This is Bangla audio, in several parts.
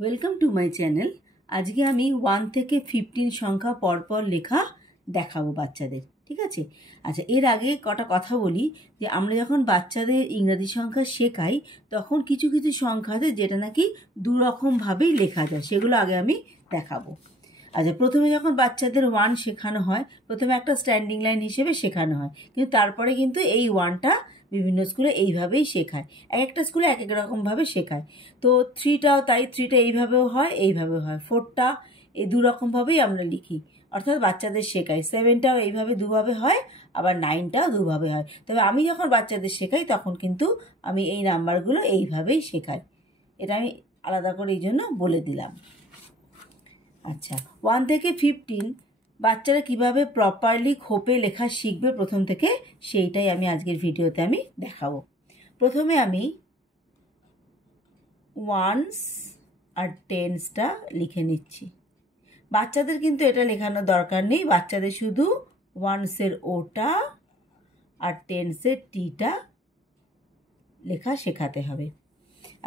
Welcome to my channel. আজকে আমি 1 থেকে 15 সংখ্যা পরপর লেখা দেখাবো বাচ্চাদের, ঠিক আছে? আচ্ছা, এর আগে কটা কথা বলি যে আমরা যখন বাচ্চাদের ইংরাজি সংখ্যা শেখাই তখন কিছু কিছু সংখ্যা আছে যেটা নাকি দুরকমভাবেই লেখা যায়, সেগুলো আগে আমি দেখাবো। আচ্ছা, প্রথমে যখন বাচ্চাদের 1 শেখানো হয়, প্রথমে একটা স্ট্যান্ডিং লাইন হিসেবে শেখানো হয়, কিন্তু তারপরে কিন্তু এই 1টা বিভিন্ন স্কুলে এইভাবেই শেখায়, এক একটা স্কুলে এক এক রকমভাবে শেখায়। তো 3টাও তাই, 3টা এইভাবেও হয়, এইভাবেও হয়। 4টা এই দুরকমভাবেই আমরা লিখি, অর্থাৎ বাচ্চাদের শেখাই। 7টাও এইভাবে দুভাবে হয়, আবার 9টাও দুভাবে হয়। তবে আমি যখন বাচ্চাদের শেখাই তখন কিন্তু আমি এই নাম্বারগুলো এইভাবেই শেখাই। এটা আমি আলাদা করে এই জন্য বলে দিলাম। আচ্ছা, 1 থেকে 15 বাচ্চারা কিভাবে প্রপারলি খোপে লেখা শিখবে প্রথম থেকে, সেইটাই আমি আজকের ভিডিওতে আমি দেখাবো। প্রথমে আমি 1s আর 10sটা লিখে নিচ্ছি। বাচ্চাদের কিন্তু এটা লেখানোর দরকার নেই, বাচ্চাদের শুধু 1sের ওটা আর 10sের টিটা লেখা শেখাতে হবে।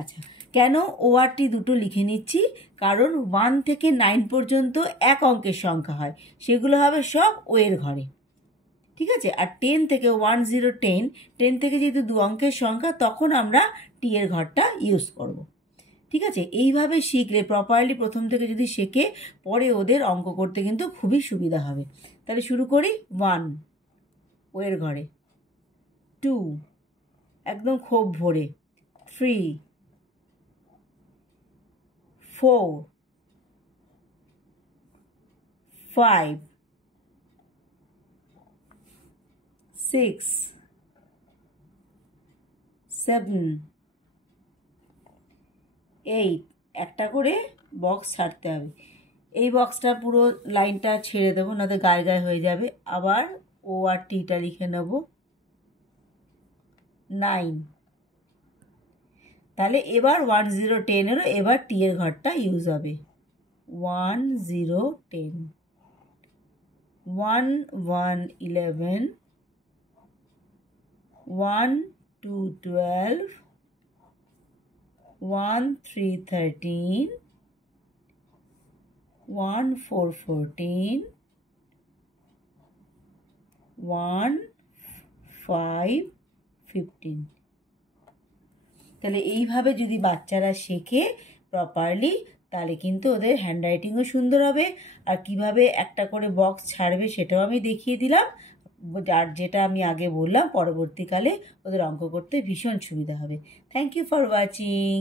আচ্ছা, কেন ওআরটি দুটো লিখে নিচ্ছি? কারণ 1 থেকে 9 পর্যন্ত এক অঙ্কের সংখ্যা হয়, সেগুলো হবে সব ও এর ঘরে, ঠিক আছে? আর 10 থেকে 10 10 থেকে যেহেতু দু অঙ্কের সংখ্যা, তখন আমরা টি এর ঘরটা ইউজ করব, ঠিক আছে? এইভাবে শিখলে প্রপারলি প্রথম থেকে যদি শেখে, পরে ওদের অঙ্ক করতে কিন্তু খুবই সুবিধা হবে। তাহলে শুরু করি। 1 ও এর ঘরে, 2 একদম খোপ ভরে, 3 4 5 6 7 8 একটা করে বক্স ছাড়তে হবে। এই বক্সটা পুরো লাইনটা ছেড়ে দেবো, নাহলে গায়ে গায়ে হয়ে যাবে। আবার ও আর টিটা লিখে নেব। 9, তাহলে এবার 1 0 10এরও এবার টি এর ঘরটা ইউজ হবে। 1 0 10, 1 1 11, 1 2 12, 1 3 13, 1 4 14, 1 5 15। তাহলে এইভাবে যদি বাচ্চারা শেখে প্রপারলি, তাহলে কিন্তু ওদের হ্যান্ডরাইটিংও সুন্দর হবে। আর কিভাবে একটা করে বক্স ছাড়বে সেটাও আমি দেখিয়ে দিলাম। আর যেটা আমি আগে বললাম, পরবর্তীকালে ওদের অঙ্ক করতে ভীষণ সুবিধা হবে। Thank you for watching.